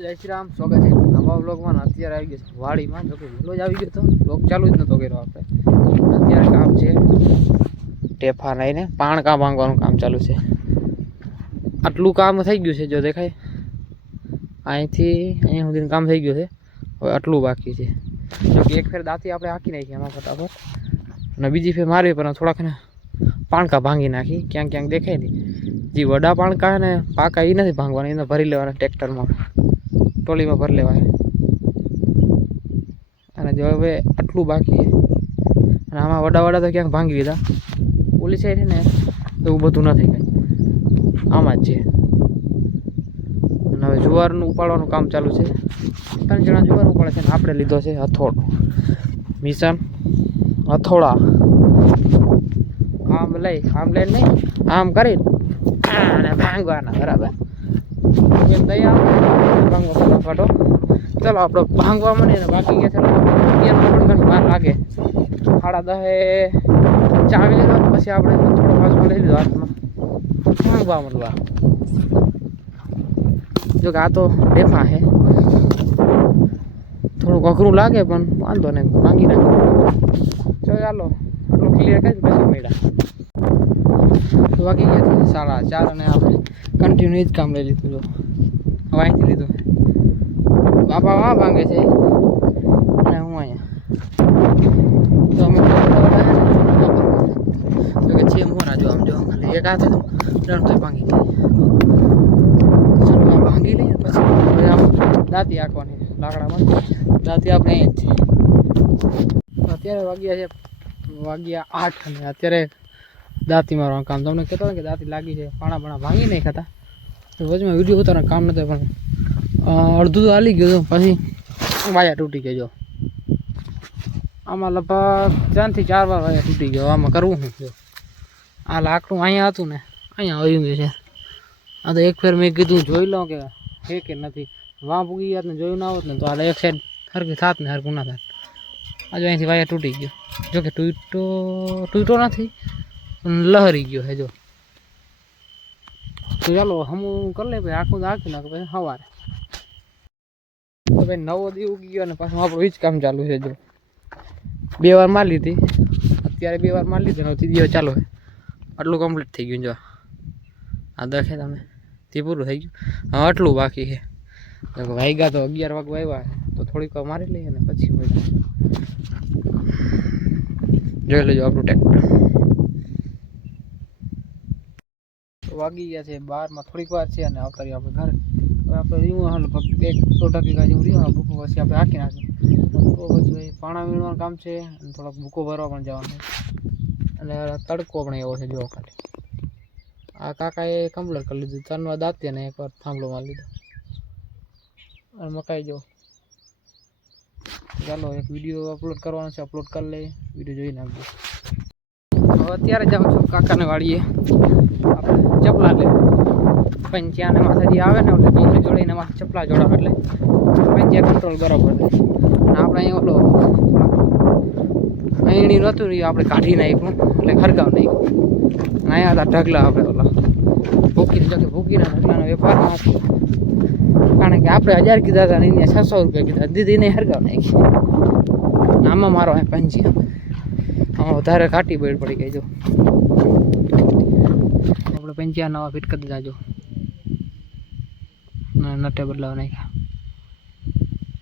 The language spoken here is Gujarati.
જય શ્રી રામ, સ્વાગત છે નવા વ્લોગમાં. અત્યારે આવી ગયો છે વાડીમાં. જો કે વહેલો જ આવી ગયો તો વ્લોગ ચાલુ જ નહોતો કર્યો આપણે. અત્યારે કામ છે ટેફા લઈને પાણકા ભાંગવાનું કામ ચાલુ છે. આટલું કામ થઈ ગયું છે, જો દેખાય અહીંથી અહીંયા સુધીનું કામ થઈ ગયું છે. હવે આટલું બાકી છે. જો કે એક ફેર દાંતી આપણે હાંકી નાખી એમાં ફટાફટ, અને બીજી ફેર મારી પણ થોડાક ને પાણકા ભાંગી નાખી. ક્યાંક ક્યાંક દેખાય નહીં. જે વડા પાણકા ને પાકા એ નથી ભાંગવાના, એને ભરી લેવાના ટ્રેક્ટરમાં, ટોલીમાં ભરી લેવાય. અને જો હવે આટલું બાકી છે. અને આમાં વડા તો ક્યાંક ભાંગી લીધા. ઓલી સાઈડ છે ને એવું બધું નથી કંઈ, આમાં જ છે. અને હવે જુવારનું ઉપાડવાનું કામ ચાલુ છે. 3 જણા જુવાર ઉપાડે છે. આપણે લીધો છે હથોડો, મિશન હથોડા. આમ લઈને નહીં, આમ કરી અને ભાંગવાના. બરાબર, ભાંગવા ફટાફટો. ચાલો આપણે ભાંગવા માંડીએ ને. બાકી ગયા છે ઘણી વાર લાગે. 10:30 ચાવી લીધો, પછી આપણે થોડો પાછો લઈ લીધો હાથમાં, ભાંગવા માંડવા. જો કે આ તો ટેફા છે, થોડુંક અઘરું લાગે પણ વાંધો નહીં, ભાંગી નાખે. ચાલો આટલું ક્લિયર કરી પછી મળ્યા. વાગી ગયા છે 4:30 અને આપણે કન્ટિન્યુ જ કામ લઈ લીધું. જો હવે અહીંથી લીધું. બાપા વાં ભાંગે છે અને હું અહીંયા. તો અમે તો કે છે મોરા. જો આમ જો ખાલી એક હાથે તો 3 તો ભાંગી જાય. ચાલો આ ભાંગી લઈએ પછી દાંતી હાંકવાની લાકડામાં. દાંતી આપણે અહીં જ છે. અત્યારે વાગ્યા 8 અને અત્યારે દાંતી મારવાનું કામ. તમને કહેતો ને કે દાંતી લાગી છે, પાણા ભાંગી નહીં ખાતા. તો વચમાં વિડીયો ઉતારવાનું કામ નહોતું, પણ અડધું તો હાલી ગયું. પછી વાયા તૂટી ગયો. આમાં લગભગ 3 થી 4 વાર વાયા તૂટી ગયો. આમાં કરવું શું? જો આ લાકડું અહીંયા હતું ને અહીંયા વયું ગયું છે. આ તો એક ફેર મેં કીધું જોઈ લઉં કે છે કે નથી. વાં પૂગી ગયા ને જોયું ના હોત ને તો આ એક સાઈડ હરખી થાત ને હરખું ના થાય. આજે અહીંથી વાયા તૂટી ગયો. જો કે તૂટો નથી, લહરી ગયો છે. જો તો ચાલો હમું કરી લે, ભાઈ આખું હાંકી નાખે. પછી સવારે તો ભાઈ 9 દી ઉગી ગયો અને પાછું આપણું એ જ કામ ચાલુ છે. જો 2 વાર મારી લીધી, અત્યારે 2 વાર મારી લીધી, 3 દિવસ ચાલુ છે. આટલું કમ્પ્લીટ થઈ ગયું. જો આ દેખે તમે, તે પૂરું થઈ ગયું. હા આટલું બાકી છે. વાગ્યા તો 11 વાગે આવ્યા તો થોડીક વાર મારી લઈએ ને પછી જોઈ લેજો આપણું ટ્રેક્ટર. વાગી ગયા છે 12 થોડીક વાર છે અને આવતા આપણે ઘરે. હવે આપણે રીવું લગભગ 1-2 વીઘા જેવું રહ્યું. ભૂકો પછી આપણે હાંકી નાખીએ. તો પછી પાણા વીણવાનું કામ છે અને થોડોક ભૂકો ભરવા પણ જવાનું. અને તડકો પણ એવો છે. જો ખાલી આ કાકાએ કમ્પ્લીટ કરી લીધું. 3 વાર દાંતી અને 1 વાર થાંભલો મારી લીધો. અને મકાઈ જો. ચાલો એક વિડીયો અપલોડ કરવાનો છે, અપલોડ કરી લઈએ. વિડીયો જોઈ નાખજો. હવે અત્યારે જાઉં છું કાકાને વાળીએ. આપણે ચપલા લે પંચ્યાને માથેથી આવે ને એટલે દોરી જોડીને માથે ચપલા જોડાવે એટલે પંચ્યા કંટ્રોલ બરાબર થાય. અને આપણે અહીં ઓલો અહીંની નહોતું રહ્યું, આપણે કાઢી નાખ્યું એટલે હરગાવ નાખ્યું. અને અહીંયા હતા ઢગલા. આપણે ઓલા ભૂકીના ઢગલાનો વેપાર હતો. કારણ કે આપણે 1000 કીધા હતા ને એને 600 રૂપિયા કીધા. દીદીને હરગાવ નાખી. આમાં મારો અહીં પંચ્યા આમાં વધારે કાટી બેડ પડી ગઈ. જો આપણે 5 નવા ફિટ કરી દીધા. જો નટે બદલાવ નાખ્યા.